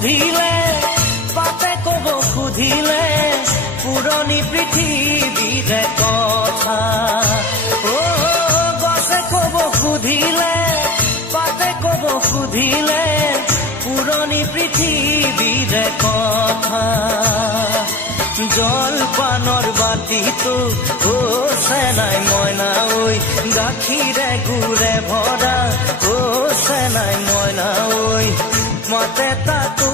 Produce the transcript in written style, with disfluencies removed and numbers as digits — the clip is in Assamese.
সুধিলে পাতে কব সুধিলে পুৰণি পৃথিৱীৰে কথা গছে কব সুধিলে পাতে কব সুধিলে পুৰণি পৃথিৱীৰে কথা জলপানৰ বাতিটো চেনাই মইনা ঐ গাখীৰে গুৰে ভৰা চেনাই মইনা ঐ মাতে তাতো